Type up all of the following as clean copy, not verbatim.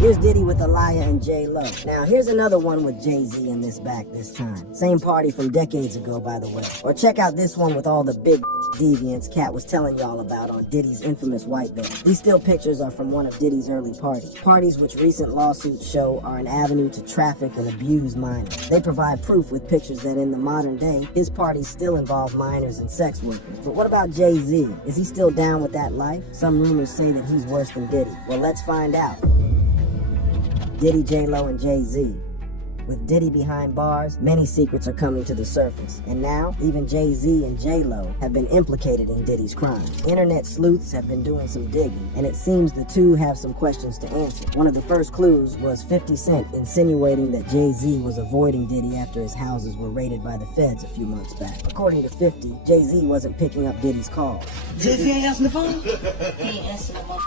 Here's Diddy with Aaliyah and J-Lo. Now, here's another one with Jay-Z in this back this time. Same party from decades ago, by the way. Or check out this one with all the big deviants Cat was telling y'all about on Diddy's infamous white bed. These still pictures are from one of Diddy's early parties. Parties which recent lawsuits show are an avenue to traffic and abuse minors. They provide proof with pictures that in the modern day, his parties still involve minors and sex workers. But what about Jay-Z? Is he still down with that life? Some rumors say that he's worse than Diddy. Well, let's find out. Diddy, J-Lo, and Jay-Z. With Diddy behind bars, many secrets are coming to the surface. And now, even Jay-Z and J-Lo have been implicated in Diddy's crimes. Internet sleuths have been doing some digging, and it seems the two have some questions to answer. One of the first clues was 50 Cent insinuating that Jay-Z was avoiding Diddy after his houses were raided by the feds a few months back. According to 50, Jay-Z wasn't picking up Diddy's calls. Jay-Z ain't answering the phone? He ain't answering the phone.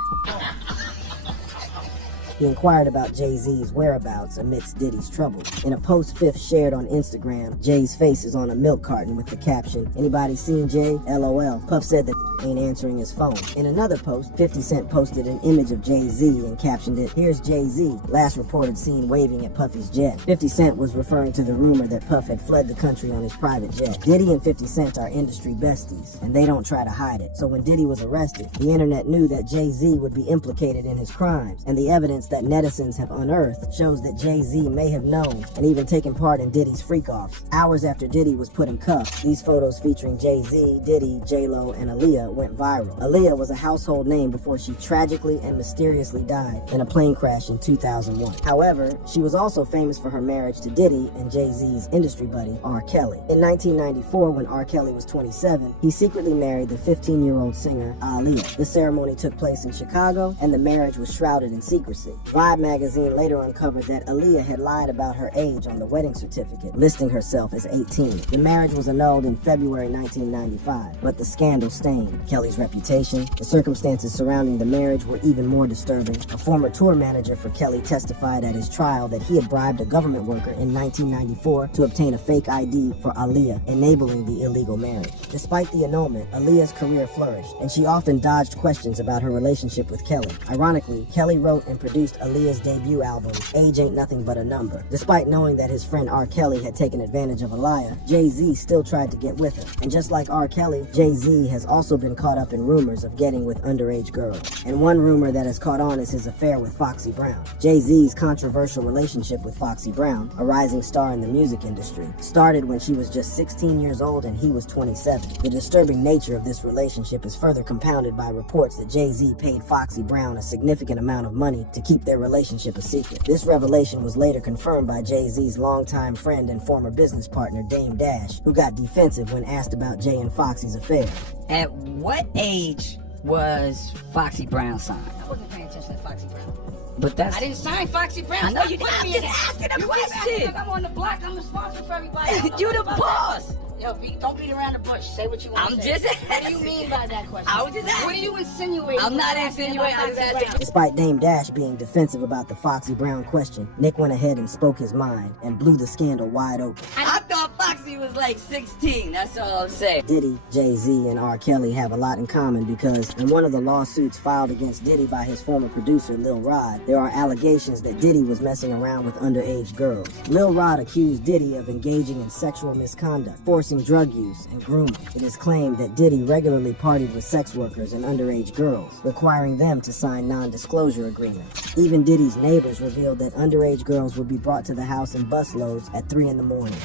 He inquired about Jay-Z's whereabouts amidst Diddy's trouble. In a post Fifth shared on Instagram, Jay's face is on a milk carton with the caption, "Anybody seen Jay? LOL." Puff said that ain't answering his phone. In another post, 50 Cent posted an image of Jay-Z and captioned it, "Here's Jay-Z, last reported seen waving at Puffy's jet." 50 Cent was referring to the rumor that Puff had fled the country on his private jet. Diddy and 50 Cent are industry besties, and they don't try to hide it. So when Diddy was arrested, the internet knew that Jay-Z would be implicated in his crimes, and the evidence that netizens have unearthed shows that Jay-Z may have known and even taken part in Diddy's freak-offs. Hours after Diddy was put in cuffs, these photos featuring Jay-Z, Diddy, J-Lo, and Aaliyah went viral. Aaliyah was a household name before she tragically and mysteriously died in a plane crash in 2001. However, she was also famous for her marriage to Diddy and Jay-Z's industry buddy, R. Kelly. In 1994, when R. Kelly was 27, he secretly married the 15-year-old singer Aaliyah. The ceremony took place in Chicago, and the marriage was shrouded in secrecy. Vibe magazine later uncovered that Aaliyah had lied about her age on the wedding certificate, listing herself as 18. The marriage was annulled in February 1995, but the scandal stained Kelly's reputation. The circumstances surrounding the marriage were even more disturbing. A former tour manager for Kelly testified at his trial that he had bribed a government worker in 1994 to obtain a fake ID for Aaliyah, enabling the illegal marriage. Despite the annulment, Aaliyah's career flourished, and she often dodged questions about her relationship with Kelly. Ironically, Kelly wrote and produced Aaliyah's debut album, Age Ain't Nothing But a Number. Despite knowing that his friend R. Kelly had taken advantage of Aaliyah, Jay-Z still tried to get with her. And just like R. Kelly, Jay-Z has also been caught up in rumors of getting with underage girls. And one rumor that has caught on is his affair with Foxy Brown. Jay-Z's controversial relationship with Foxy Brown, a rising star in the music industry, started when she was just 16 years old and he was 27. The disturbing nature of this relationship is further compounded by reports that Jay-Z paid Foxy Brown a significant amount of money to keep their relationship a secret. This revelation was later confirmed by Jay-Z's longtime friend and former business partner Dame Dash, who got defensive when asked about Jay and Foxy's affair. At what age was Foxy Brown signed? I wasn't paying attention to Foxy Brown. But that's... I didn't sign Foxy Brown. I know you Stop didn't. I'm putting me just in it. asking a question. I'm on the block. I'm the sponsor for everybody. You the boss. Yo, don't beat around the bush. Say what you want to I'm say. just What do you mean by that question? I was just asking. What are you insinuating? I'm not when asking insinuating. about I was Foxy asking. Brown? Despite Dame Dash being defensive about the Foxy Brown question, Nick went ahead and spoke his mind and blew the scandal wide open. I thought Foxy was like 16. That's all I'm saying. Diddy, Jay-Z, and R. Kelly have a lot in common because in one of the lawsuits filed against Diddy by his former producer Lil Rod, there are allegations that Diddy was messing around with underage girls. Lil Rod accused Diddy of engaging in sexual misconduct, forcing drug use, and grooming. It is claimed that Diddy regularly partied with sex workers and underage girls, requiring them to sign non-disclosure agreements. Even Diddy's neighbors revealed that underage girls would be brought to the house in busloads at 3 in the morning.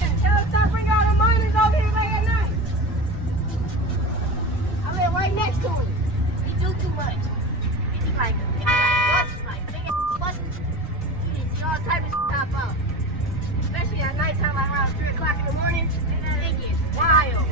Stop bringing all the minors over here late at night. I live right next to him. He do too much. It's like buses, like big ass buses. You see all type of shit pop out. Especially at nighttime, like around 3 o'clock in the morning. It gets wild.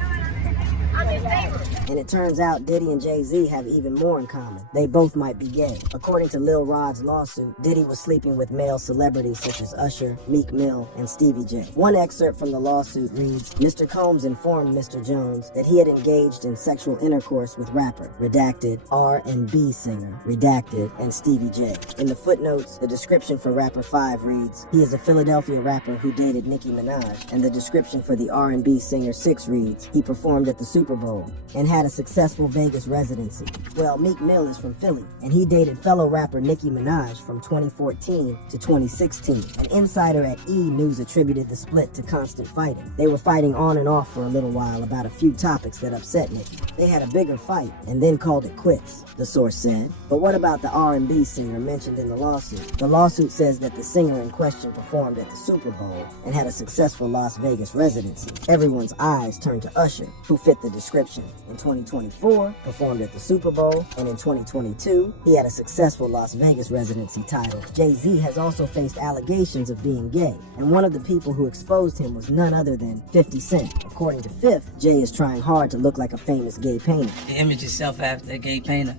I'm in favor. And it turns out Diddy and Jay-Z have even more in common. They both might be gay. According to Lil Rod's lawsuit, Diddy was sleeping with male celebrities such as Usher, Meek Mill, and Stevie J. One excerpt from the lawsuit reads, Mr. Combs informed Mr. Jones that he had engaged in sexual intercourse with rapper, redacted, R&B singer, redacted, and Stevie J. In the footnotes, the description for Rapper 5 reads, he is a Philadelphia rapper who dated Nicki Minaj, and the description for the R&B singer 6 reads, he performed at the Super Bowl and had a successful Vegas residency. Well, Meek Mill is from Philly, and he dated fellow rapper Nicki Minaj from 2014 to 2016. An insider at E! News attributed the split to constant fighting. They were fighting on and off for a little while about a few topics that upset Nicki. They had a bigger fight and then called it quits, the source said. But what about the R&B singer mentioned in the lawsuit? The lawsuit says that the singer in question performed at the Super Bowl and had a successful Las Vegas residency. Everyone's eyes turned to Usher, who fit the description. In 2024, performed at the Super Bowl, and in 2022, he had a successful Las Vegas residency titled. Jay-Z has also faced allegations of being gay, and one of the people who exposed him was none other than 50 Cent. According to Fifth, Jay is trying hard to look like a famous gay painter. The image yourself after a gay painter.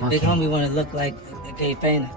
The big homie want to look like a gay painter.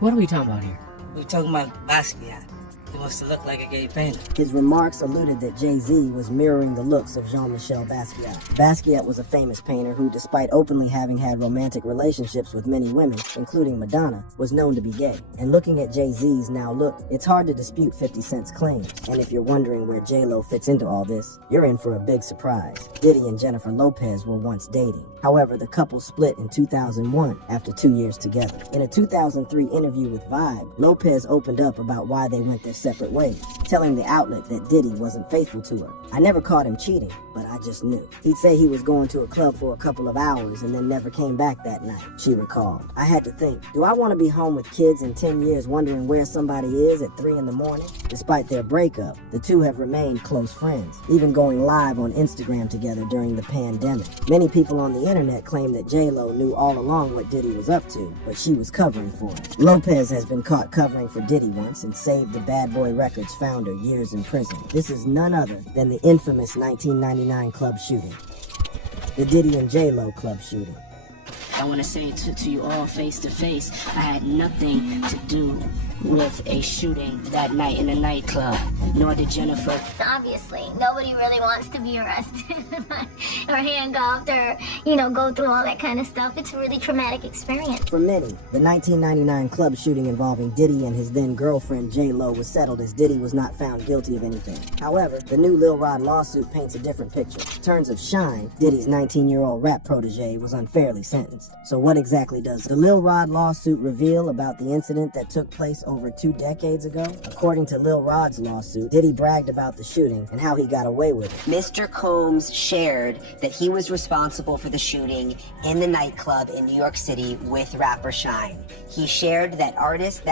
What are we talking about here? We're talking about Basquiat. He wants to look like a gay painter. His remarks alluded that Jay-Z was mirroring the looks of Jean-Michel Basquiat. Basquiat was a famous painter who, despite openly having had romantic relationships with many women, including Madonna, was known to be gay. And looking at Jay-Z's now look, it's hard to dispute 50 Cent's claims. And if you're wondering where J-Lo fits into all this, you're in for a big surprise. Diddy and Jennifer Lopez were once dating. However, the couple split in 2001 after 2 years together. In a 2003 interview with Vibe, Lopez opened up about why they went their separate ways, telling the outlet that Diddy wasn't faithful to her. I never caught him cheating, but I just knew. He'd say he was going to a club for a couple of hours and then never came back that night, she recalled. I had to think, do I want to be home with kids in 10 years wondering where somebody is at 3 in the morning? Despite their breakup, the two have remained close friends, even going live on Instagram together during the pandemic. Many people on the internet claim that J-Lo knew all along what Diddy was up to, but she was covering for him. Lopez has been caught covering for Diddy once and saved the Bad Boy Records founder years in prison. This is none other than the infamous 1999 club shooting. The Diddy and J-Lo club shooting. I want to say to you all face to face, I had nothing to do with a shooting that night in a nightclub, nor did Jennifer. Obviously, nobody really wants to be arrested or handcuffed or, go through all that kind of stuff. It's a really traumatic experience. For many, the 1999 club shooting involving Diddy and his then girlfriend J-Lo was settled as Diddy was not found guilty of anything. However, the new Lil Rod lawsuit paints a different picture. In terms of Shine, Diddy's 19-year-old rap protege was unfairly sentenced. So what exactly does the Lil Rod lawsuit reveal about the incident that took place over 2 decades ago? According to Lil Rod's lawsuit, Diddy bragged about the shooting and how he got away with it. Mr. Combs shared that he was responsible for the shooting in the nightclub in New York City with rapper Shine. He shared that artist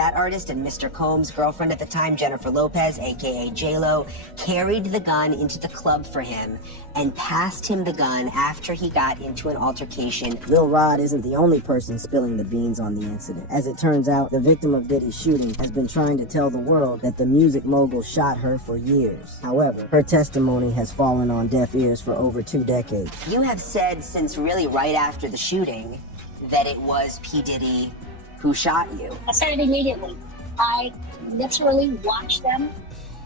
and Mr. Combs' girlfriend at the time, Jennifer Lopez, aka J-Lo, carried the gun into the club for him and passed him the gun after he got into an altercation. Lil Rod isn't the only person spilling the beans on the incident. As it turns out, the victim of Diddy's shooting has been trying to tell the world that the music mogul shot her for years. However, her testimony has fallen on deaf ears for over 2 decades. You have said since really right after the shooting that it was P. Diddy who shot you. I said it immediately. I literally watched them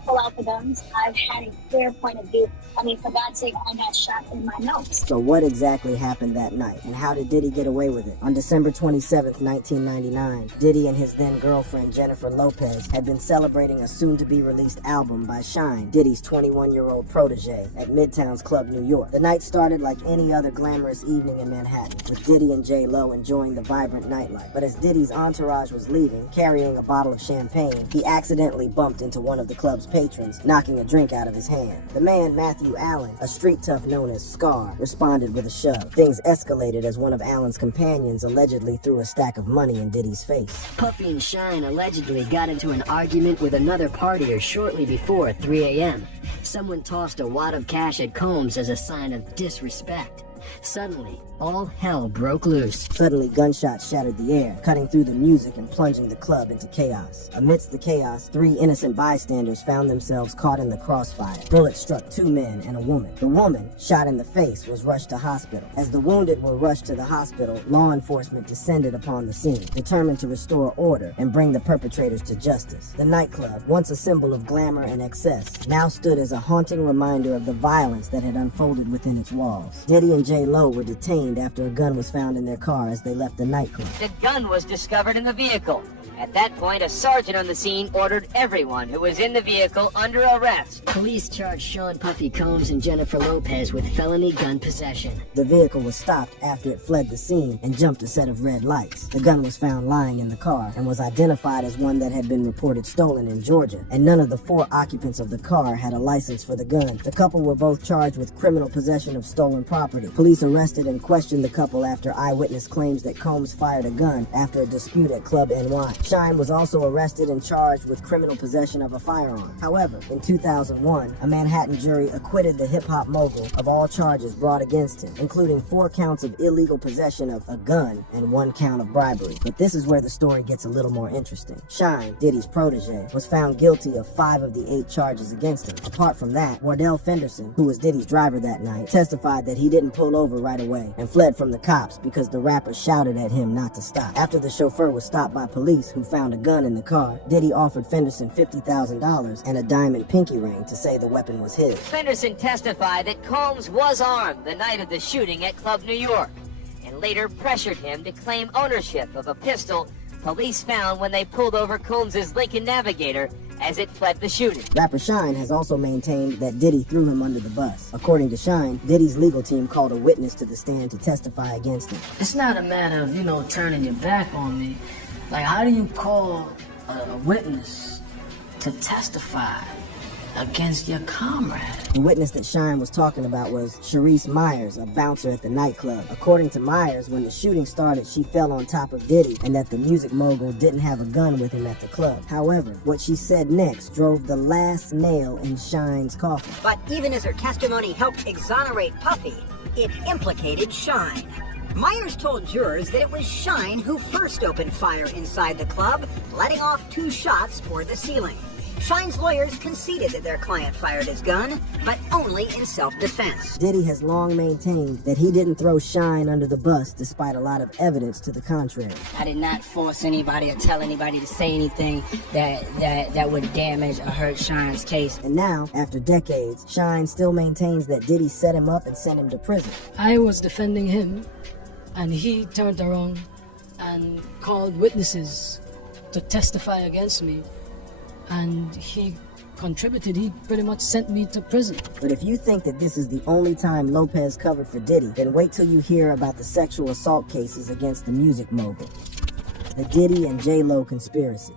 pull out the guns. I've had a clear point of view. I mean, for God's sake, I got shot in my nose. So what exactly happened that night, and how did Diddy get away with it? On December 27th, 1999, Diddy and his then-girlfriend Jennifer Lopez had been celebrating a soon-to-be-released album by Shine, Diddy's 21-year-old protege, at Midtown's Club New York. The night started like any other glamorous evening in Manhattan, with Diddy and J-Lo enjoying the vibrant nightlife. But as Diddy's entourage was leaving, carrying a bottle of champagne, he accidentally bumped into one of the club's patrons, knocking a drink out of his hand. The man, Matthew Allen, a street tough known as Scar, responded with a shove. Things escalated as one of Allen's companions allegedly threw a stack of money in Diddy's face. Puffy and Shine allegedly got into an argument with another partier shortly before 3 a.m. Someone tossed a wad of cash at Combs as a sign of disrespect. Suddenly, all hell broke loose. Suddenly, gunshots shattered the air, cutting through the music and plunging the club into chaos. Amidst the chaos, 3 innocent bystanders found themselves caught in the crossfire. Bullets struck 2 men and a woman. The woman, shot in the face, was rushed to hospital. As the wounded were rushed to the hospital, law enforcement descended upon the scene, determined to restore order and bring the perpetrators to justice. The nightclub, once a symbol of glamour and excess, now stood as a haunting reminder of the violence that had unfolded within its walls. Diddy and J-Lo were detained after a gun was found in their car as they left the nightclub. The gun was discovered in the vehicle. At that point, a sergeant on the scene ordered everyone who was in the vehicle under arrest. Police charged Sean Puffy Combs and Jennifer Lopez with felony gun possession. The vehicle was stopped after it fled the scene and jumped a set of red lights. The gun was found lying in the car and was identified as one that had been reported stolen in Georgia, and none of the 4 occupants of the car had a license for the gun. The couple were both charged with criminal possession of stolen property. Police arrested and questioned the couple after eyewitness claims that Combs fired a gun after a dispute at Club NY. Shine was also arrested and charged with criminal possession of a firearm. However, in 2001, a Manhattan jury acquitted the hip-hop mogul of all charges brought against him, including 4 counts of illegal possession of a gun and 1 count of bribery. But this is where the story gets a little more interesting. Shine, Diddy's protege, was found guilty of 5 of the 8 charges against him. Apart from that, Wardell Fenderson, who was Diddy's driver that night, testified that he didn't pull over right away and fled from the cops because the rapper shouted at him not to stop. After the chauffeur was stopped by police who found a gun in the car, Diddy offered Fenderson $50,000 and a diamond pinky ring to say the weapon was his. Fenderson testified that Combs was armed the night of the shooting at Club New York, and later pressured him to claim ownership of a pistol police found when they pulled over Combs' Lincoln Navigator as it fled the shooting. Rapper Shine has also maintained that Diddy threw him under the bus. According to Shine, Diddy's legal team called a witness to the stand to testify against him. It's not a matter of, turning your back on me. Like, how do you call a witness to testify against your comrade? The witness that Shine was talking about was Sharice Myers, a bouncer at the nightclub. According to Myers, when the shooting started, she fell on top of Diddy and that the music mogul didn't have a gun with him at the club. However, what she said next drove the last nail in Shine's coffin. But even as her testimony helped exonerate Puffy, it implicated Shine. Myers told jurors that it was Shine who first opened fire inside the club, letting off 2 shots toward the ceiling. Shine's lawyers conceded that their client fired his gun, but only in self-defense. Diddy has long maintained that he didn't throw Shine under the bus despite a lot of evidence to the contrary. I did not force anybody or tell anybody to say anything that would damage or hurt Shine's case. And now, after decades, Shine still maintains that Diddy set him up and sent him to prison. I was defending him, and he turned around and called witnesses to testify against me. And he contributed. He pretty much sent me to prison. But if you think that this is the only time Lopez covered for Diddy, then wait till you hear about the sexual assault cases against the music mogul. The Diddy and J-Lo conspiracy.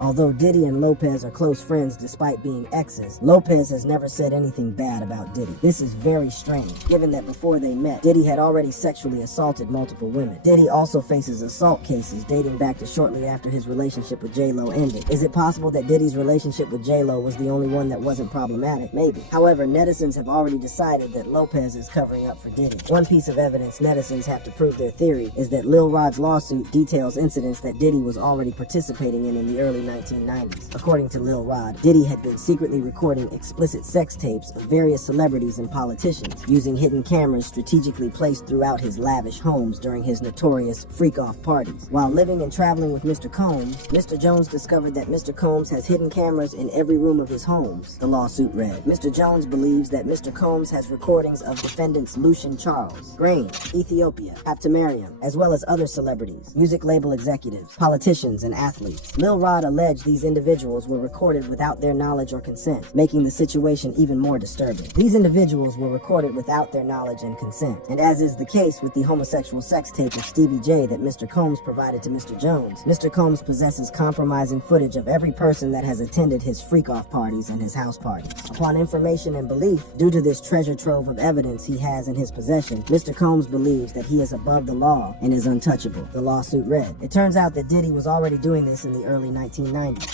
Although Diddy and Lopez are close friends despite being exes, Lopez has never said anything bad about Diddy. This is very strange, given that before they met, Diddy had already sexually assaulted multiple women. Diddy also faces assault cases dating back to shortly after his relationship with J-Lo ended. Is it possible that Diddy's relationship with J-Lo was the only one that wasn't problematic? Maybe. However, netizens have already decided that Lopez is covering up for Diddy. One piece of evidence netizens have to prove their theory is that Lil Rod's lawsuit details incidents that Diddy was already participating in the early 1990s. According to Lil Rod, Diddy had been secretly recording explicit sex tapes of various celebrities and politicians, using hidden cameras strategically placed throughout his lavish homes during his notorious freak-off parties. While living and traveling with Mr. Combs, Mr. Jones discovered that Mr. Combs has hidden cameras in every room of his homes, the lawsuit read. Mr. Jones believes that Mr. Combs has recordings of defendants Lucian Charles, Grange, Ethiopia, Haptemariam, as well as other celebrities, music label executives, politicians, and athletes. Lil Rod alleged these individuals were recorded without their knowledge or consent, making the situation even more disturbing. These individuals were recorded without their knowledge and consent, and as is the case with the homosexual sex tape of Stevie J that Mr. Combs provided to Mr. Jones, Mr. Combs possesses compromising footage of every person that has attended his freak-off parties and his house parties. Upon information and belief, due to this treasure trove of evidence he has in his possession, Mr. Combs believes that he is above the law and is untouchable, the lawsuit read. It turns out that Diddy was already doing this in the early 1990s.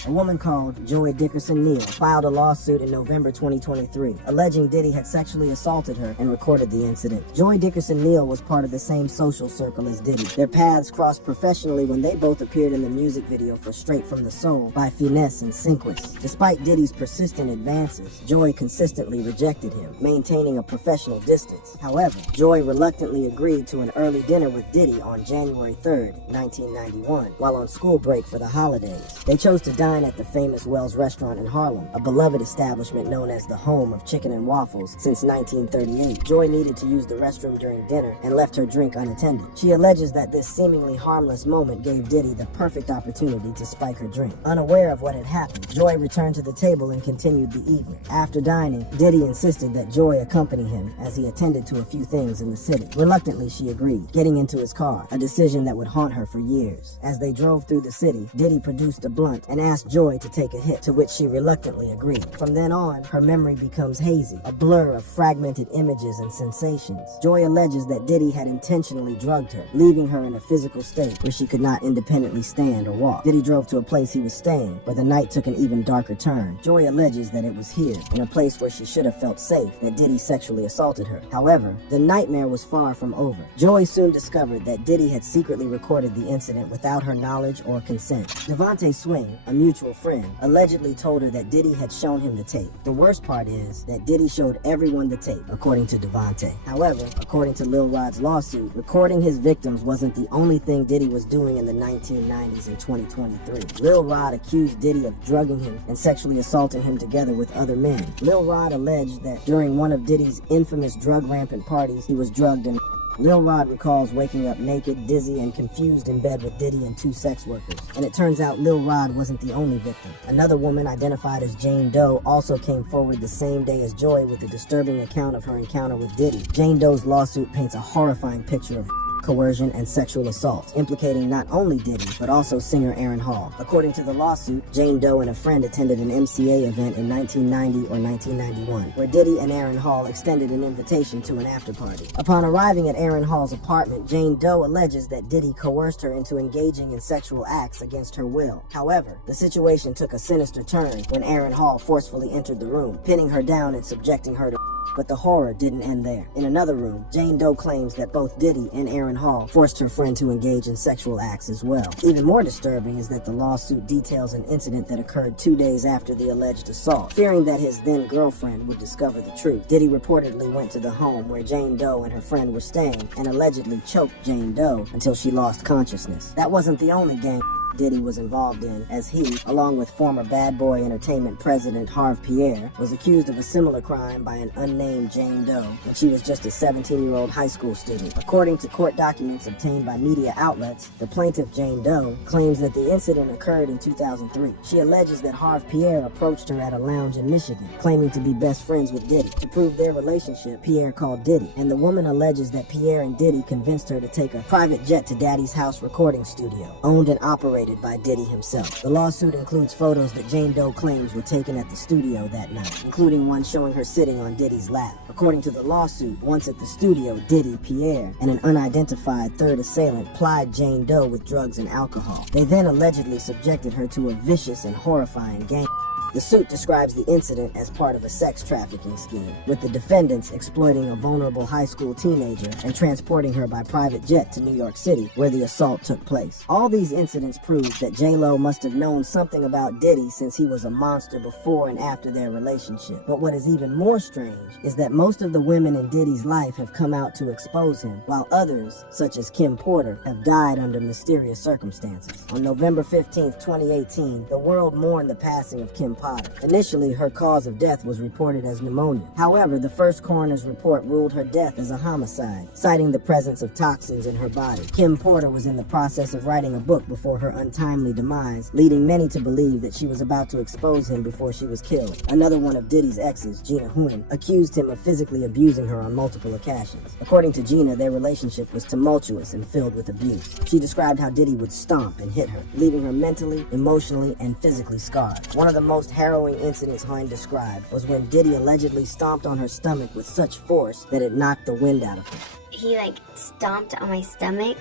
A woman called Joy Dickerson Neal filed a lawsuit in November 2023, alleging Diddy had sexually assaulted her and recorded the incident. Joy Dickerson Neal was part of the same social circle as Diddy. Their paths crossed professionally when they both appeared in the music video for Straight from the Soul by Finesse and Sinquis. Despite Diddy's persistent advances, Joy consistently rejected him, maintaining a professional distance. However, Joy reluctantly agreed to an early dinner with Diddy on January 3rd, 1991, while on school break for the holidays. They chose to dine at the famous Wells restaurant in Harlem, a beloved establishment known as the home of chicken and waffles since 1938. Joy needed to use the restroom during dinner and left her drink unattended. She alleges that this seemingly harmless moment gave Diddy the perfect opportunity to spike her drink. Unaware of what had happened, Joy returned to the table and continued the evening. After dining, Diddy insisted that Joy accompany him as he attended to a few things in the city. Reluctantly, she agreed, getting into his car, a decision that would haunt her for years. As they drove through the city, Diddy produced a blunt and asked Joy to take a hit, to which she reluctantly agreed. From then on, her memory becomes hazy, a blur of fragmented images and sensations. Joy alleges that Diddy had intentionally drugged her, leaving her in a physical state where she could not independently stand or walk. Diddy drove to a place he was staying, where the night took an even darker turn. Joy alleges that it was here, in a place where she should have felt safe, that Diddy sexually assaulted her. However, the nightmare was far from over. Joy soon discovered that Diddy had secretly recorded the incident without her knowledge or consent. Devontae Swing, a mutual friend, allegedly told her that Diddy had shown him the tape. The worst part is that Diddy showed everyone the tape, according to Devontae. However, according to Lil Rod's lawsuit, recording his victims wasn't the only thing Diddy was doing in the 1990s and 2023. Lil Rod accused Diddy of drugging him and sexually assaulting him together with other men. Lil Rod alleged that during one of Diddy's infamous drug-rampant parties, he was drugged and Lil Rod recalls waking up naked, dizzy, and confused in bed with Diddy and two sex workers. And it turns out Lil Rod wasn't the only victim. Another woman, identified as Jane Doe, also came forward the same day as Joy with a disturbing account of her encounter with Diddy. Jane Doe's lawsuit paints a horrifying picture of coercion, and sexual assault, implicating not only Diddy, but also singer Aaron Hall. According to the lawsuit, Jane Doe and a friend attended an MCA event in 1990 or 1991, where Diddy and Aaron Hall extended an invitation to an after-party. Upon arriving at Aaron Hall's apartment, Jane Doe alleges that Diddy coerced her into engaging in sexual acts against her will. However, the situation took a sinister turn when Aaron Hall forcefully entered the room, pinning her down and subjecting her to. But the horror didn't end there. In another room, Jane Doe claims that both Diddy and Aaron Hall forced her friend to engage in sexual acts as well. Even more disturbing is that the lawsuit details an incident that occurred 2 days after the alleged assault. Fearing that his then-girlfriend would discover the truth, Diddy reportedly went to the home where Jane Doe and her friend were staying and allegedly choked Jane Doe until she lost consciousness. That wasn't the only gang Diddy was involved in, as he, along with former Bad Boy Entertainment president Harve Pierre, was accused of a similar crime by an unnamed Jane Doe when she was just a 17-year-old high school student. According to court documents obtained by media outlets, the plaintiff Jane Doe claims that the incident occurred in 2003. She alleges that Harve Pierre approached her at a lounge in Michigan, claiming to be best friends with Diddy. To prove their relationship, Pierre called Diddy, and the woman alleges that Pierre and Diddy convinced her to take a private jet to Daddy's house recording studio, owned and operated by Diddy himself. The lawsuit includes photos that Jane Doe claims were taken at the studio that night, including one showing her sitting on Diddy's lap. According to the lawsuit, once at the studio, Diddy, Pierre, and an unidentified third assailant plied Jane Doe with drugs and alcohol. They then allegedly subjected her to a vicious and horrifying game. The suit describes the incident as part of a sex trafficking scheme, with the defendants exploiting a vulnerable high school teenager and transporting her by private jet to New York City, where the assault took place. All these incidents prove that J-Lo must have known something about Diddy since he was a monster before and after their relationship. But what is even more strange is that most of the women in Diddy's life have come out to expose him, while others, such as Kim Porter, have died under mysterious circumstances. On November 15, 2018, the world mourned the passing of Kim Potter. Initially, her cause of death was reported as pneumonia. However, the first coroner's report ruled her death as a homicide, citing the presence of toxins in her body. Kim Porter was in the process of writing a book before her untimely demise, leading many to believe that she was about to expose him before she was killed. Another one of Diddy's exes, Gina Huynh, accused him of physically abusing her on multiple occasions. According to Gina, their relationship was tumultuous and filled with abuse. She described how Diddy would stomp and hit her, leaving her mentally, emotionally, and physically scarred. One of the most harrowing incidents Huynh described was when Diddy allegedly stomped on her stomach with such force that it knocked the wind out of her. He stomped on my stomach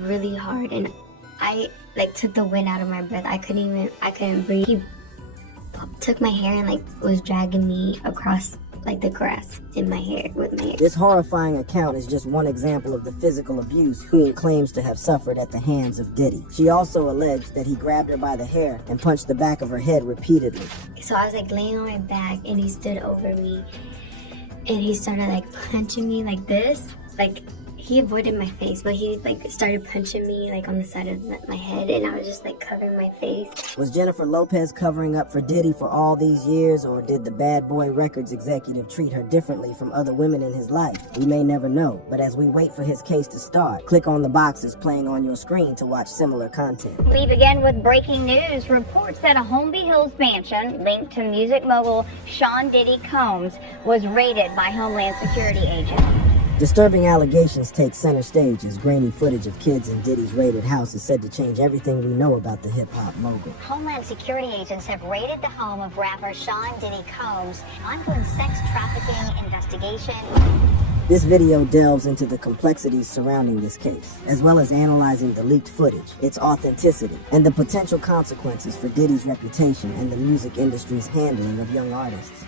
really hard, and I took the wind out of my breath. I couldn't breathe. He took my hair and was dragging me across the grass in my hair with my hair. This horrifying account is just one example of the physical abuse Huynh claims to have suffered at the hands of Diddy. She also alleged that he grabbed her by the hair and punched the back of her head repeatedly. So I was laying on my back, and he stood over me, and he started punching me like this. he avoided my face, but he like started punching me like on the side of my head, and I was just like covering my face. Was Jennifer Lopez covering up for Diddy for all these years, or did the Bad Boy Records executive treat her differently from other women in his life? We may never know, but as we wait for his case to start, click on the boxes playing on your screen to watch similar content. We begin with breaking news. Reports that a Holmby Hills mansion linked to music mogul Sean Diddy Combs was raided by Homeland Security agents. Disturbing allegations take center stage as grainy footage of kids in Diddy's raided house is said to change everything we know about the hip-hop mogul. Homeland Security agents have raided the home of rapper Sean Diddy Combs. Ongoing sex trafficking investigation. This video delves into the complexities surrounding this case, as well as analyzing the leaked footage, its authenticity, and the potential consequences for Diddy's reputation and the music industry's handling of young artists.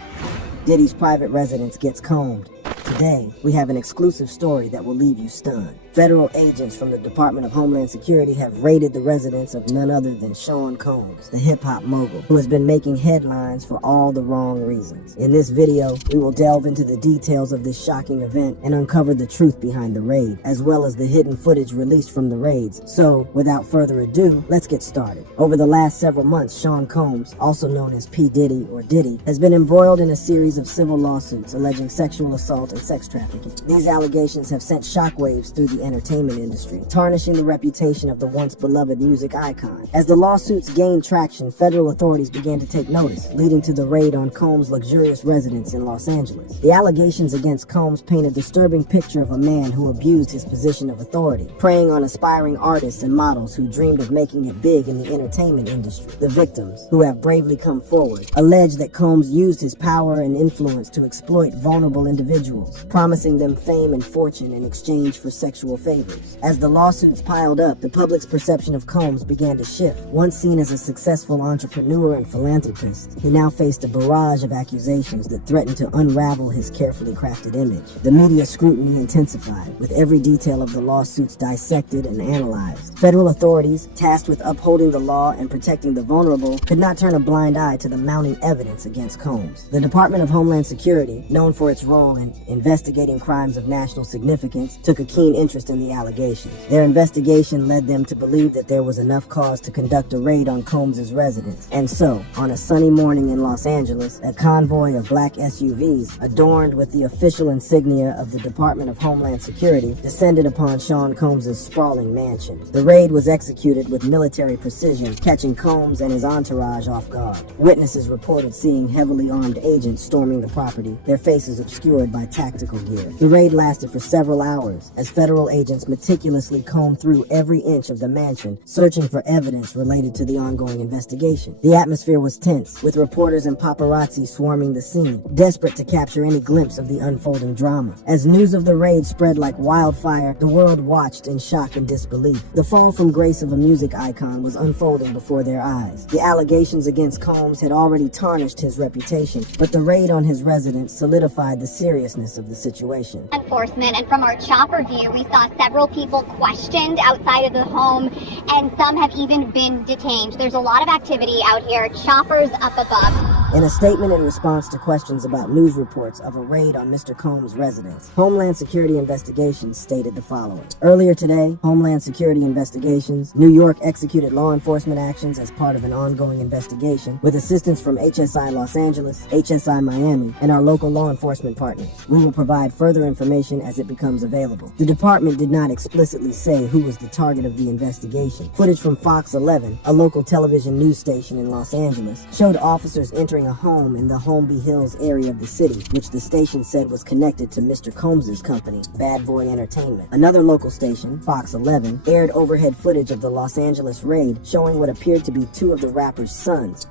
Diddy's private residence gets combed. Today, we have an exclusive story that will leave you stunned. Federal agents from the Department of Homeland Security have raided the residence of none other than Sean Combs, the hip-hop mogul, who has been making headlines for all the wrong reasons. In this video, we will delve into the details of this shocking event and uncover the truth behind the raid, as well as the hidden footage released from the raids. So, without further ado, let's get started. Over the last several months, Sean Combs, also known as P. Diddy or Diddy, has been embroiled in a series of civil lawsuits alleging sexual assault and sex trafficking. These allegations have sent shockwaves through the entertainment industry, tarnishing the reputation of the once beloved music icon. As the lawsuits gained traction, federal authorities began to take notice, leading to the raid on Combs' luxurious residence in Los Angeles. The allegations against Combs paint a disturbing picture of a man who abused his position of authority, preying on aspiring artists and models who dreamed of making it big in the entertainment industry. The victims, who have bravely come forward, allege that Combs used his power and influence to exploit vulnerable individuals, promising them fame and fortune in exchange for sexual favors. As the lawsuits piled up, the public's perception of Combs began to shift. Once seen as a successful entrepreneur and philanthropist, he now faced a barrage of accusations that threatened to unravel his carefully crafted image. The media scrutiny intensified, with every detail of the lawsuits dissected and analyzed. Federal authorities, tasked with upholding the law and protecting the vulnerable, could not turn a blind eye to the mounting evidence against Combs. The Department of Homeland Security, known for its role in investigating crimes of national significance, took a keen interest in the allegations. Their investigation led them to believe that there was enough cause to conduct a raid on Combs' residence. And so, on a sunny morning in Los Angeles, a convoy of black SUVs, adorned with the official insignia of the Department of Homeland Security, descended upon Sean Combs' sprawling mansion. The raid was executed with military precision, catching Combs and his entourage off guard. Witnesses reported seeing heavily armed agents storming the property, their faces obscured by tactical gear. The raid lasted for several hours, as federal agents meticulously combed through every inch of the mansion, searching for evidence related to the ongoing investigation. The atmosphere was tense, with reporters and paparazzi swarming the scene, desperate to capture any glimpse of the unfolding drama. As news of the raid spread like wildfire, the world watched in shock and disbelief. The fall from grace of a music icon was unfolding before their eyes. The allegations against Combs had already tarnished his reputation, but the raid on his residence solidified the seriousness of the situation. Enforcement, and from our chopper view, we saw several people questioned outside of the home, and some have even been detained. There's a lot of activity out here. Choppers up above. In a statement in response to questions about news reports of a raid on Mr. Combs' residence, Homeland Security Investigations stated the following. Earlier today, Homeland Security Investigations, New York executed law enforcement actions as part of an ongoing investigation with assistance from HSI Los Angeles, HSI Miami, and our local law enforcement partners. We will provide further information as it becomes available. The department did not explicitly say who was the target of the investigation. Footage from Fox 11, a local television news station in Los Angeles, showed officers entering a home in the Holmby Hills area of the city, which the station said was connected to Mr. Combs' company, Bad Boy Entertainment. Another local station, Fox 11, aired overhead footage of the Los Angeles raid, showing what appeared to be two of the rapper's sons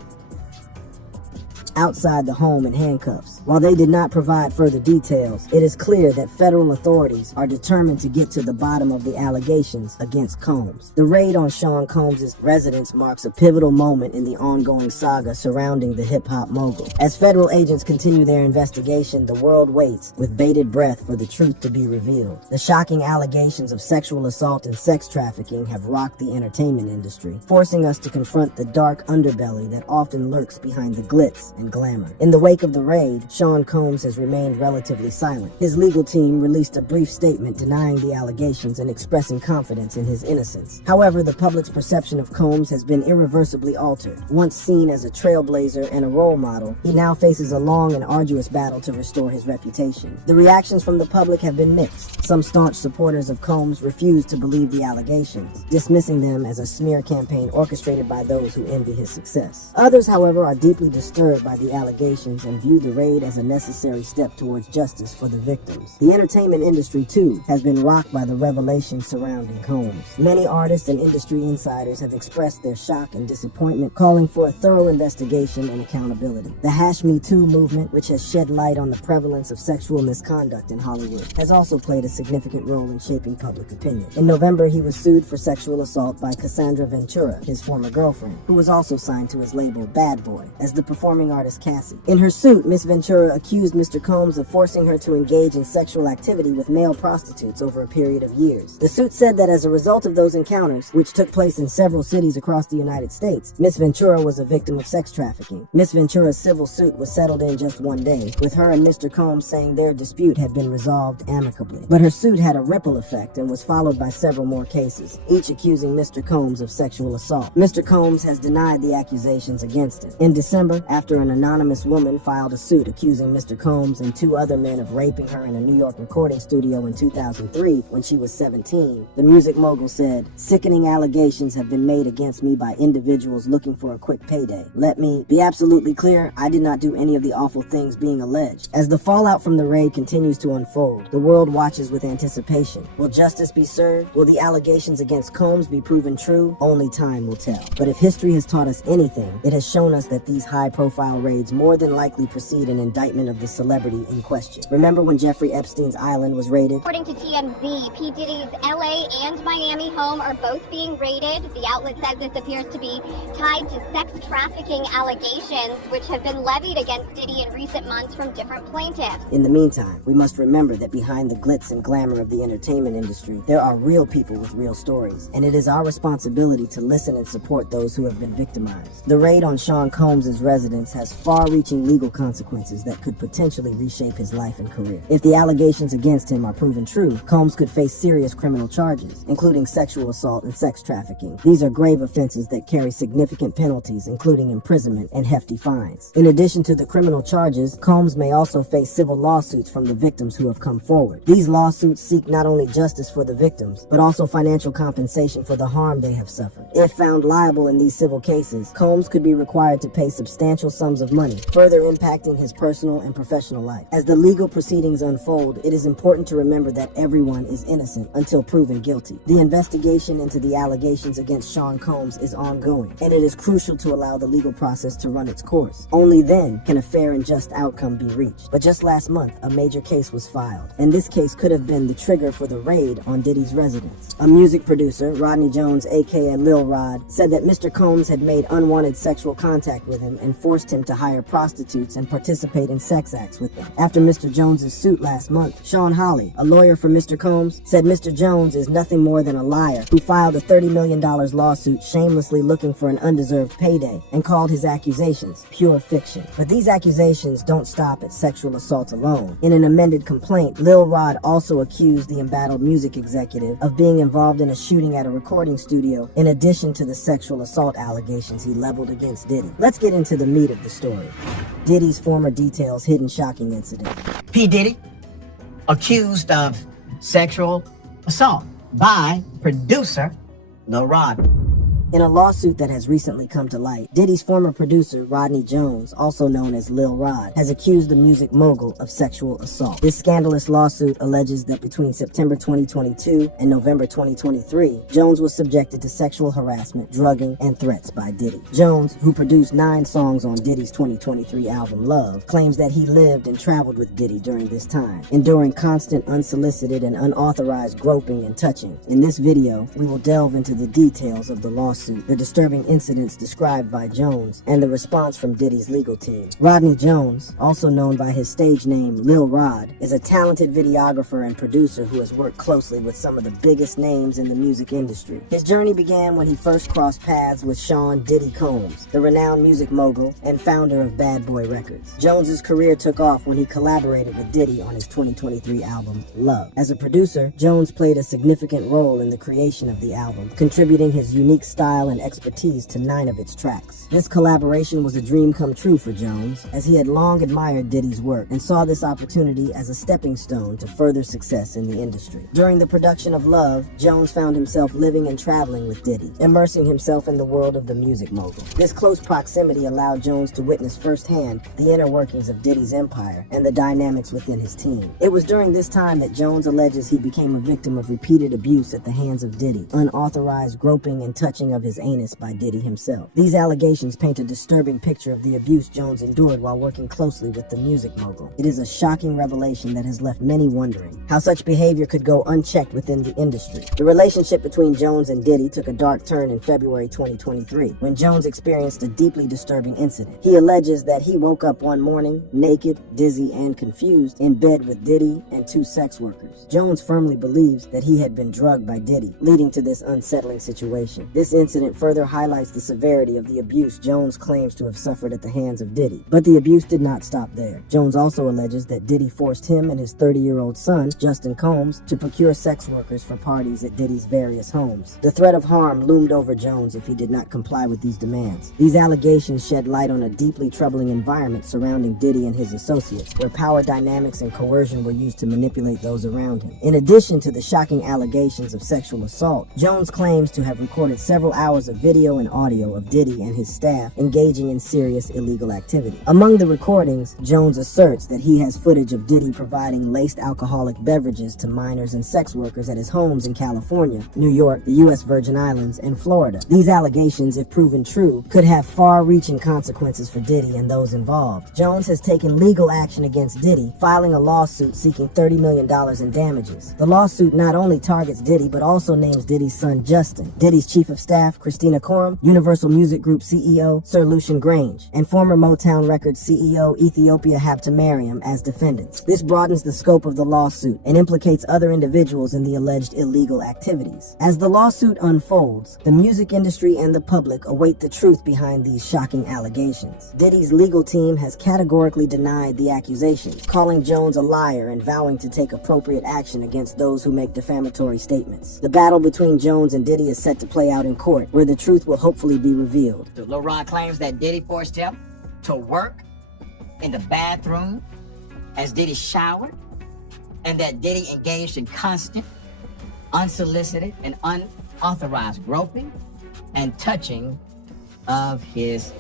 outside the home in handcuffs. While they did not provide further details, it is clear that federal authorities are determined to get to the bottom of the allegations against Combs. The raid on Sean Combs' residence marks a pivotal moment in the ongoing saga surrounding the hip-hop mogul. As federal agents continue their investigation, the world waits with bated breath for the truth to be revealed. The shocking allegations of sexual assault and sex trafficking have rocked the entertainment industry, forcing us to confront the dark underbelly that often lurks behind the glitz and glamour. In the wake of the raid, Sean Combs has remained relatively silent. His legal team released a brief statement denying the allegations and expressing confidence in his innocence. However, the public's perception of Combs has been irreversibly altered. Once seen as a trailblazer and a role model, he now faces a long and arduous battle to restore his reputation. The reactions from the public have been mixed. Some staunch supporters of Combs refuse to believe the allegations, dismissing them as a smear campaign orchestrated by those who envy his success. Others, however, are deeply disturbed by the allegations and view the raid as a necessary step towards justice for the victims. The entertainment industry, too, has been rocked by the revelations surrounding Combs. Many artists and industry insiders have expressed their shock and disappointment, calling for a thorough investigation and accountability. The #MeToo movement, which has shed light on the prevalence of sexual misconduct in Hollywood, has also played a significant role in shaping public opinion. In November, he was sued for sexual assault by Cassandra Ventura, his former girlfriend, who was also signed to his label Bad Boy as the performing artist Cassie. In her suit, Miss Ventura accused Mr. Combs of forcing her to engage in sexual activity with male prostitutes over a period of years. The suit said that as a result of those encounters, which took place in several cities across the United States, Miss Ventura was a victim of sex trafficking. Miss Ventura's civil suit was settled in just one day, with her and Mr. Combs saying their dispute had been resolved amicably. But her suit had a ripple effect and was followed by several more cases, each accusing Mr. Combs of sexual assault. Mr. Combs has denied the accusations against him. In December, after an anonymous woman filed a suit accusing Mr. Combs and two other men of raping her in a New York recording studio in 2003 when she was 17, the music mogul said, "Sickening allegations have been made against me by individuals looking for a quick payday. Let me be absolutely clear, I did not do any of the awful things being alleged." As the fallout from the raid continues to unfold, the world watches with anticipation. Will justice be served? Will the allegations against Combs be proven true? Only time will tell. But if history has taught us anything, it has shown us that these high-profile raids more than likely precede an indictment of the celebrity in question. Remember when Jeffrey Epstein's island was raided? According to TMZ, P. Diddy's LA and Miami home are both being raided. The outlet says this appears to be tied to sex trafficking allegations, which have been levied against Diddy in recent months from different plaintiffs. In the meantime, we must remember that behind the glitz and glamour of the entertainment industry, there are real people with real stories, and it is our responsibility to listen and support those who have been victimized. The raid on Sean Combs' residence has far-reaching legal consequences that could potentially reshape his life and career. If the allegations against him are proven true, Combs could face serious criminal charges, including sexual assault and sex trafficking. These are grave offenses that carry significant penalties, including imprisonment and hefty fines. In addition to the criminal charges, Combs may also face civil lawsuits from the victims who have come forward. These lawsuits seek not only justice for the victims, but also financial compensation for the harm they have suffered. If found liable in these civil cases, Combs could be required to pay substantial sums of money, further impacting his personal and professional life. As the legal proceedings unfold, it is important to remember that everyone is innocent until proven guilty. The investigation into the allegations against Sean Combs is ongoing, and it is crucial to allow the legal process to run its course. Only then can a fair and just outcome be reached. But just last month, a major case was filed, and this case could have been the trigger for the raid on Diddy's residence. A music producer, Rodney Jones, aka Lil Rod, said that Mr. Combs had made unwanted sexual contact with him and forced him to hire prostitutes and participate in sex acts with them. After Mr. Jones's suit last month, Sean Hawley, a lawyer for Mr. Combs, said Mr. Jones is nothing more than a liar who filed a $30 million lawsuit shamelessly looking for an undeserved payday and called his accusations pure fiction. But these accusations don't stop at sexual assault alone. In an amended complaint, Lil Rod also accused the embattled music executive of being involved in a shooting at a recording studio in addition to the sexual assault allegations he leveled against Diddy. Let's get into the meat of the story. Diddy's former details hidden shocking incident. P. Diddy, accused of sexual assault by producer Lil Rod. In a lawsuit that has recently come to light, Diddy's former producer, Rodney Jones, also known as Lil Rod, has accused the music mogul of sexual assault. This scandalous lawsuit alleges that between September 2022 and November 2023, Jones was subjected to sexual harassment, drugging, and threats by Diddy. Jones, who produced 9 songs on Diddy's 2023 album Love, claims that he lived and traveled with Diddy during this time, enduring constant unsolicited and unauthorized groping and touching. In this video, we will delve into the details of the lawsuit lawsuit, the disturbing incidents described by Jones, and the response from Diddy's legal team. Rodney Jones, also known by his stage name Lil Rod, is a talented videographer and producer who has worked closely with some of the biggest names in the music industry. His journey began when he first crossed paths with Sean Diddy Combs, the renowned music mogul and founder of Bad Boy Records. Jones's career took off when he collaborated with Diddy on his 2023 album, Love. As a producer, Jones played a significant role in the creation of the album, contributing his unique style and expertise to 9 of its tracks. This collaboration was a dream come true for Jones, as he had long admired Diddy's work and saw this opportunity as a stepping stone to further success in the industry. During the production of Love, Jones found himself living and traveling with Diddy, immersing himself in the world of the music mogul. This close proximity allowed Jones to witness firsthand the inner workings of Diddy's empire and the dynamics within his team. It was during this time that Jones alleges he became a victim of repeated abuse at the hands of Diddy, unauthorized groping and touching of his anus by Diddy himself. These allegations paint a disturbing picture of the abuse Jones endured while working closely with the music mogul. It is a shocking revelation that has left many wondering how such behavior could go unchecked within the industry. The relationship between Jones and Diddy took a dark turn in February 2023, when Jones experienced a deeply disturbing incident. He alleges that he woke up one morning, naked, dizzy, and confused, in bed with Diddy and 2 sex workers. Jones firmly believes that he had been drugged by Diddy, leading to this unsettling situation. This incident further highlights the severity of the abuse Jones claims to have suffered at the hands of Diddy. But the abuse did not stop there. Jones also alleges that Diddy forced him and his 30-year-old son, Justin Combs, to procure sex workers for parties at Diddy's various homes. The threat of harm loomed over Jones if he did not comply with these demands. These allegations shed light on a deeply troubling environment surrounding Diddy and his associates, where power dynamics and coercion were used to manipulate those around him. In addition to the shocking allegations of sexual assault, Jones claims to have recorded several hours of video and audio of Diddy and his staff engaging in serious illegal activity. Among the recordings, Jones asserts that he has footage of Diddy providing laced alcoholic beverages to minors and sex workers at his homes in California, New York, the U.S. Virgin Islands, and Florida. These allegations, if proven true, could have far-reaching consequences for Diddy and those involved. Jones has taken legal action against Diddy, filing a lawsuit seeking $30 million in damages. The lawsuit not only targets Diddy, but also names Diddy's son Justin, Diddy's chief of staff Christina Coram, Universal Music Group CEO Sir Lucian Grange, and former Motown Records CEO Ethiopia Habtemariam as defendants. This broadens the scope of the lawsuit and implicates other individuals in the alleged illegal activities. As the lawsuit unfolds, the music industry and the public await the truth behind these shocking allegations. Diddy's legal team has categorically denied the accusations, calling Jones a liar and vowing to take appropriate action against those who make defamatory statements. The battle between Jones and Diddy is set to play out in court, where the truth will hopefully be revealed. Lil Rod claims that Diddy forced him to work in the bathroom as Diddy showered, and that Diddy engaged in constant, unsolicited, and unauthorized groping and touching of his.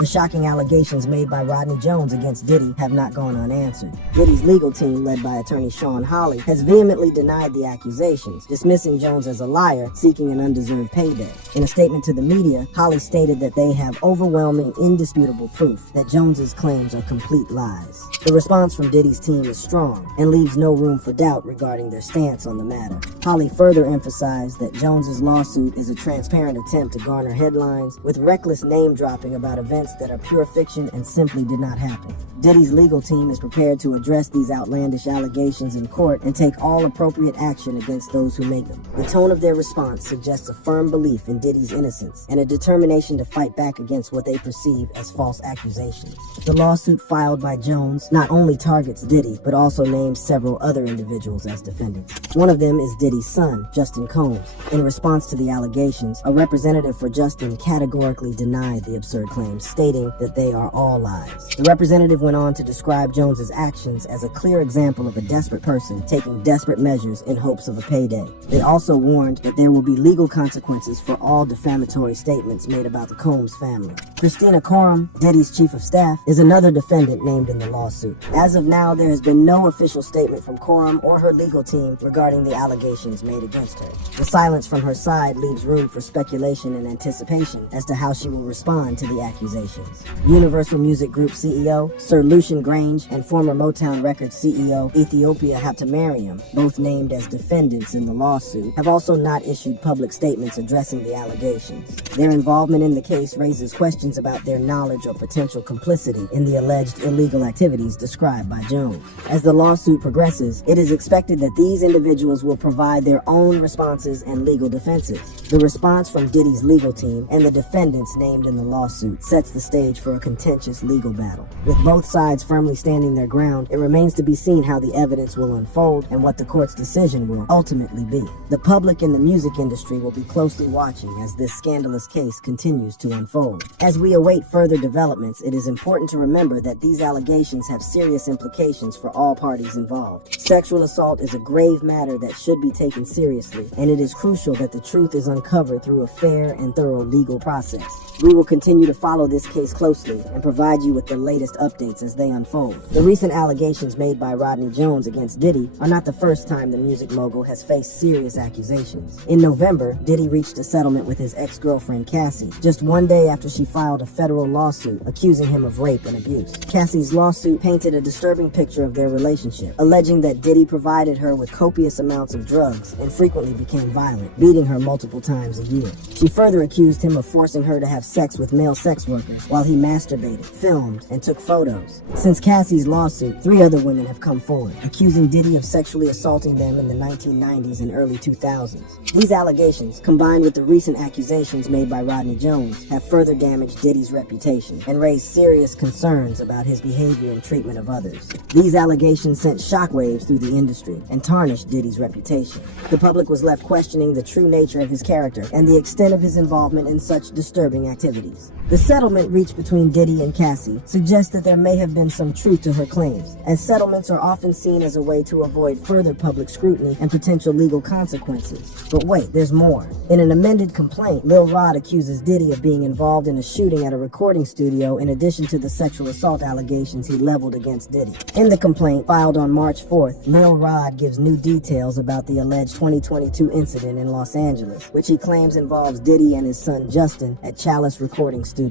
The shocking allegations made by Rodney Jones against Diddy have not gone unanswered. Diddy's legal team, led by attorney Sean Holley, has vehemently denied the accusations, dismissing Jones as a liar seeking an undeserved payday. In a statement to the media, Holley stated that they have overwhelming, indisputable proof that Jones's claims are complete lies. The response from Diddy's team is strong and leaves no room for doubt regarding their stance on the matter. Holley further emphasized that Jones's lawsuit is a transparent attempt to garner headlines with reckless name-dropping about events that are pure fiction and simply did not happen. Diddy's legal team is prepared to address these outlandish allegations in court and take all appropriate action against those who make them. The tone of their response suggests a firm belief in Diddy's innocence and a determination to fight back against what they perceive as false accusations. The lawsuit filed by Jones not only targets Diddy, but also names several other individuals as defendants. One of them is Diddy's son, Justin Combs. In response to the allegations, a representative for Justin categorically denied the absurd claims, stating that they are all lies. The representative went on to describe Jones's actions as a clear example of a desperate person taking desperate measures in hopes of a payday. They also warned that there will be legal consequences for all defamatory statements made about the Combs family. Christina Coram, Diddy's chief of staff, is another defendant named in the lawsuit. As of now, there has been no official statement from Coram or her legal team regarding the allegations made against her. The silence from her side leaves room for speculation and anticipation as to how she will respond to the accusations. accusations. Universal Music Group CEO Sir Lucian Grange and former Motown Records CEO Ethiopia Haptemariam, both named as defendants in the lawsuit, have also not issued public statements addressing the allegations. Their involvement in the case raises questions about their knowledge or potential complicity in the alleged illegal activities described by Jones. As the lawsuit progresses, it is expected that these individuals will provide their own responses and legal defenses. The response from Diddy's legal team and the defendants named in the lawsuit sets the stage for a contentious legal battle. With both sides firmly standing their ground, it remains to be seen how the evidence will unfold and what the court's decision will ultimately be. The public and the music industry will be closely watching as this scandalous case continues to unfold. As we await further developments, it is important to remember that these allegations have serious implications for all parties involved. Sexual assault is a grave matter that should be taken seriously, and it is crucial that the truth is uncovered through a fair and thorough legal process. We will continue to follow this case closely and provide you with the latest updates as they unfold. The recent allegations made by Rodney Jones against Diddy are not the first time the music mogul has faced serious accusations. In November, Diddy reached a settlement with his ex-girlfriend Cassie, just one day after she filed a federal lawsuit accusing him of rape and abuse. Cassie's lawsuit painted a disturbing picture of their relationship, alleging that Diddy provided her with copious amounts of drugs and frequently became violent, beating her multiple times a year. She further accused him of forcing her to have sex with male sex workers while he masturbated, filmed, and took photos. Since Cassie's lawsuit, 3 other women have come forward, accusing Diddy of sexually assaulting them in the 1990s and early 2000s. These allegations, combined with the recent accusations made by Rodney Jones, have further damaged Diddy's reputation and raised serious concerns about his behavior and treatment of others. These allegations sent shockwaves through the industry and tarnished Diddy's reputation. The public was left questioning the true nature of his character and the extent of his involvement in such disturbing activities. The settlement reached between Diddy and Cassie suggests that there may have been some truth to her claims, as settlements are often seen as a way to avoid further public scrutiny and potential legal consequences. But wait, there's more. In an amended complaint, Lil Rod accuses Diddy of being involved in a shooting at a recording studio in addition to the sexual assault allegations he leveled against Diddy. In the complaint, filed on March 4th, Lil Rod gives new details about the alleged 2022 incident in Los Angeles, which he claims involves Diddy and his son Justin at Chalice Recording Studio.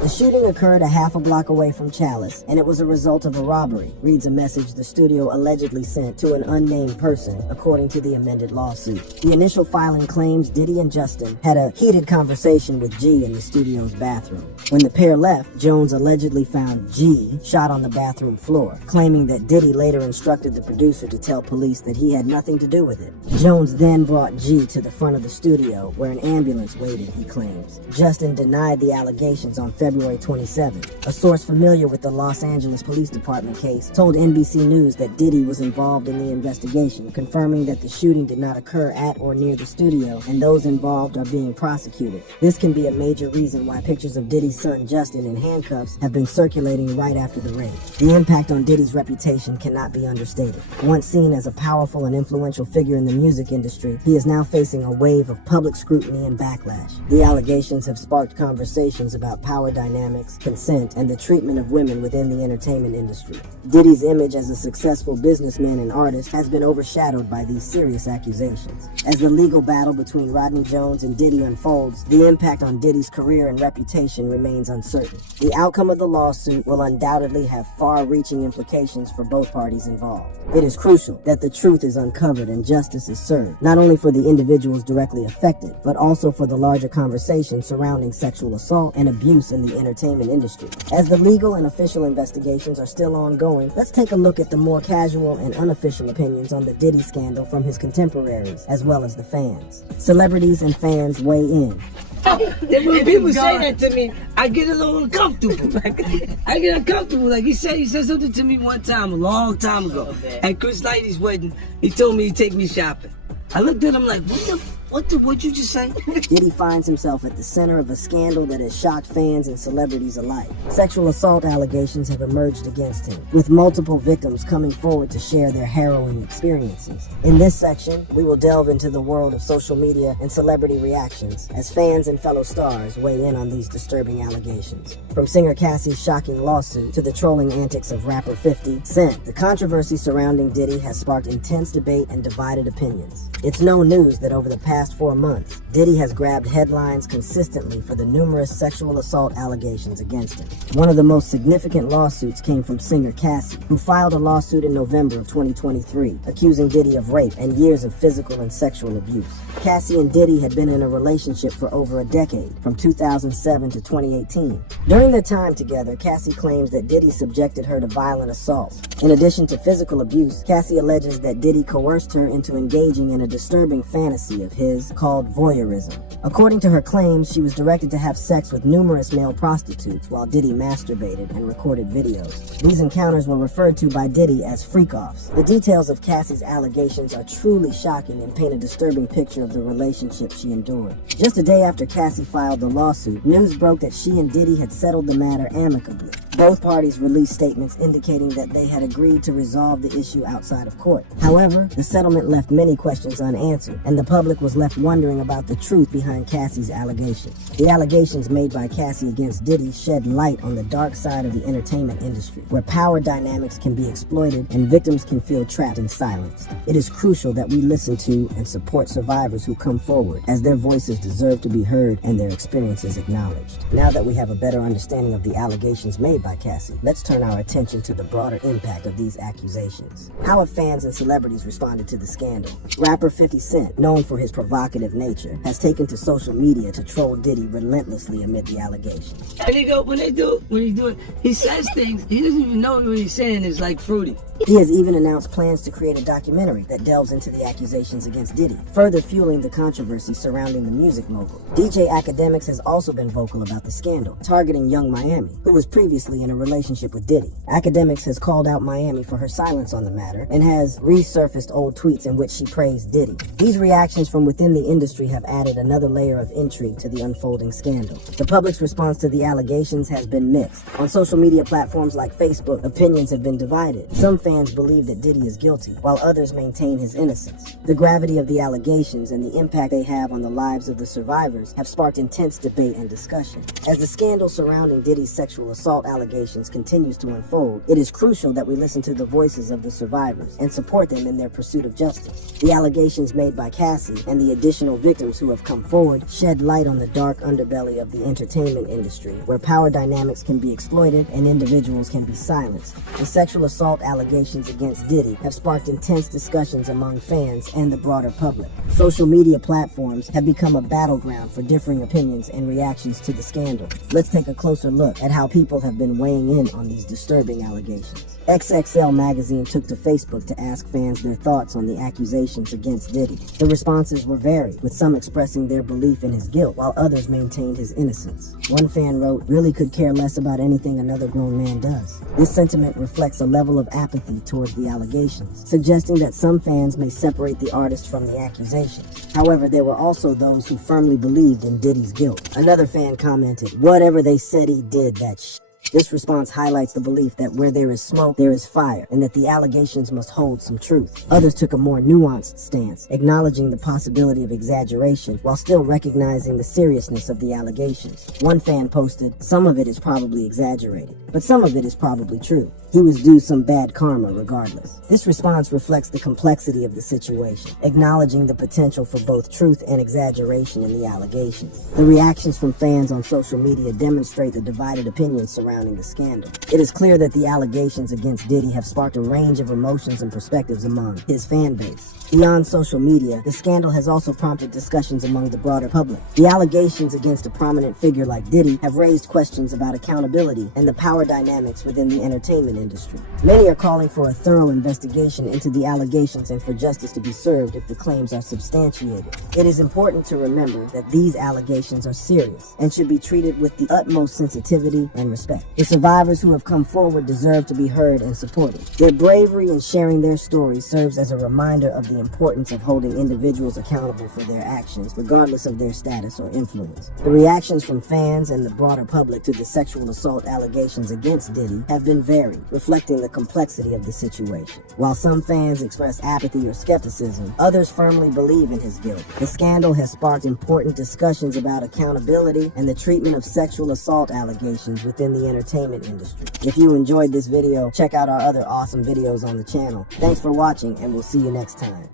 The shooting occurred a half a block away from Chalice, and it was a result of a robbery, reads a message the studio allegedly sent to an unnamed person, according to the amended lawsuit. The initial filing claims Diddy and Justin had a heated conversation with G in the studio's bathroom. When the pair left, Jones allegedly found G shot on the bathroom floor, claiming that Diddy later instructed the producer to tell police that he had nothing to do with it. Jones then brought G to the front of the studio, where an ambulance waited, he claims. Justin denied the allegations on February 27th. A source familiar with the Los Angeles Police Department case told NBC News that Diddy was involved in the investigation, confirming that the shooting did not occur at or near the studio, and those involved are being prosecuted. This can be a major reason why pictures of Diddy's son Justin in handcuffs have been circulating right after the raid. The impact on Diddy's reputation cannot be understated. Once seen as a powerful and influential figure in the music industry, he is now facing a wave of public scrutiny and backlash. The allegations have sparked conversations about power dynamics, consent, and the treatment of women within the entertainment industry. Diddy's image as a successful businessman and artist has been overshadowed by these serious accusations. As the legal battle between Rodney Jones and Diddy unfolds, the impact on Diddy's career and reputation remains uncertain. The outcome of the lawsuit will undoubtedly have far-reaching implications for both parties involved. It is crucial that the truth is uncovered and justice is served, not only for the individuals directly affected, but also for the larger conversation surrounding sexual assault and abuse in the entertainment industry. As the legal and official investigations are still ongoing, let's take a look at the more casual and unofficial opinions on the Diddy scandal from his contemporaries, as well as the fans. Celebrities and fans weigh in. When people say that to me, I get a little uncomfortable. I get uncomfortable. Like he said something to me one time, a long time ago, at Chris Lighty's wedding. He told me he'd take me shopping. I looked at him like, what'd you just say? Diddy finds himself at the center of a scandal that has shocked fans and celebrities alike. Sexual assault allegations have emerged against him, with multiple victims coming forward to share their harrowing experiences. In this section, we will delve into the world of social media and celebrity reactions as fans and fellow stars weigh in on these disturbing allegations. From singer Cassie's shocking lawsuit to the trolling antics of rapper 50 Cent, the controversy surrounding Diddy has sparked intense debate and divided opinions. It's no news that over the past past 4 months, Diddy has grabbed headlines consistently for the numerous sexual assault allegations against him. One of the most significant lawsuits came from singer Cassie, who filed a lawsuit in November of 2023, accusing Diddy of rape and years of physical and sexual abuse. Cassie and Diddy had been in a relationship for over a decade, from 2007 to 2018. During their time together, Cassie claims that Diddy subjected her to violent assaults. In addition to physical abuse, Cassie alleges that Diddy coerced her into engaging in a disturbing fantasy of his called voyeurism. According to her claims, she was directed to have sex with numerous male prostitutes while Diddy masturbated and recorded videos. These encounters were referred to by Diddy as freak-offs. The details of Cassie's allegations are truly shocking and paint a disturbing picture of the relationship she endured. Just a day after Cassie filed the lawsuit, news broke that she and Diddy had settled the matter amicably. Both parties released statements indicating that they had agreed to resolve the issue outside of court. However, the settlement left many questions unanswered, and the public was left wondering about the truth behind Cassie's allegations. The allegations made by Cassie against Diddy shed light on the dark side of the entertainment industry, where power dynamics can be exploited and victims can feel trapped and silenced. It is crucial that we listen to and support survivors who come forward, as their voices deserve to be heard and their experiences acknowledged. Now that we have a better understanding of the allegations made by Cassie, let's turn our attention to the broader impact of these accusations. How have fans and celebrities responded to the scandal? Rapper 50 Cent, known for his provocative nature, has taken to social media to troll Diddy relentlessly amid the allegations. And they go, when he do it, he says things, he doesn't even know what he's saying is like fruity. He has even announced plans to create a documentary that delves into the accusations against Diddy, further fueling the controversy surrounding the music mogul. DJ Academics has also been vocal about the scandal, targeting Young Miami, who was previously in a relationship with Diddy. Academics has called out Miami for her silence on the matter and has resurfaced old tweets in which she praised Diddy. These reactions from within the industry have added another layer of intrigue to the unfolding scandal. The public's response to the allegations has been mixed. On social media platforms like Facebook, opinions have been divided. Some fans believe that Diddy is guilty, while others maintain his innocence. The gravity of the allegations and the impact they have on the lives of the survivors have sparked intense debate and discussion. As the scandal surrounding Diddy's sexual assault allegations continues to unfold, it is crucial that we listen to the voices of the survivors and support them in their pursuit of justice. The allegations made by Cassie and the additional victims who have come forward shed light on the dark underbelly of the entertainment industry, where power dynamics can be exploited and individuals can be silenced. The sexual assault allegations against Diddy have sparked intense discussions among fans and the broader public. Social media platforms have become a battleground for differing opinions and reactions to the scandal. Let's take a closer look at how people have been weighing in on these disturbing allegations. XXL magazine took to Facebook to ask fans their thoughts on the accusations against Diddy. The responses were varied, with some expressing their belief in his guilt, while others maintained his innocence. One fan wrote, "Really could care less about anything another grown man does." This sentiment reflects a level of apathy towards the allegations, suggesting that some fans may separate the artist from the accusations. However, there were also those who firmly believed in Diddy's guilt. Another fan commented, "Whatever they said he did, that shit." This response highlights the belief that where there is smoke, there is fire, and that the allegations must hold some truth. Others took a more nuanced stance, acknowledging the possibility of exaggeration while still recognizing the seriousness of the allegations. One fan posted, "Some of it is probably exaggerated, but some of it is probably true. He was due some bad karma regardless." This response reflects the complexity of the situation, acknowledging the potential for both truth and exaggeration in the allegations. The reactions from fans on social media demonstrate the divided opinions surrounding the scandal. It is clear that the allegations against Diddy have sparked a range of emotions and perspectives among his fan base. Beyond social media, the scandal has also prompted discussions among the broader public. The allegations against a prominent figure like Diddy have raised questions about accountability and the power dynamics within the entertainment industry. Many are calling for a thorough investigation into the allegations and for justice to be served if the claims are substantiated. It is important to remember that these allegations are serious and should be treated with the utmost sensitivity and respect. The survivors who have come forward deserve to be heard and supported. Their bravery in sharing their stories serves as a reminder of the importance of holding individuals accountable for their actions, regardless of their status or influence. The reactions from fans and the broader public to the sexual assault allegations against Diddy have been varied, reflecting the complexity of the situation. While some fans express apathy or skepticism, others firmly believe in his guilt. The scandal has sparked important discussions about accountability and the treatment of sexual assault allegations within the entertainment industry. If you enjoyed this video, check out our other awesome videos on the channel. Thanks for watching, and we'll see you next time.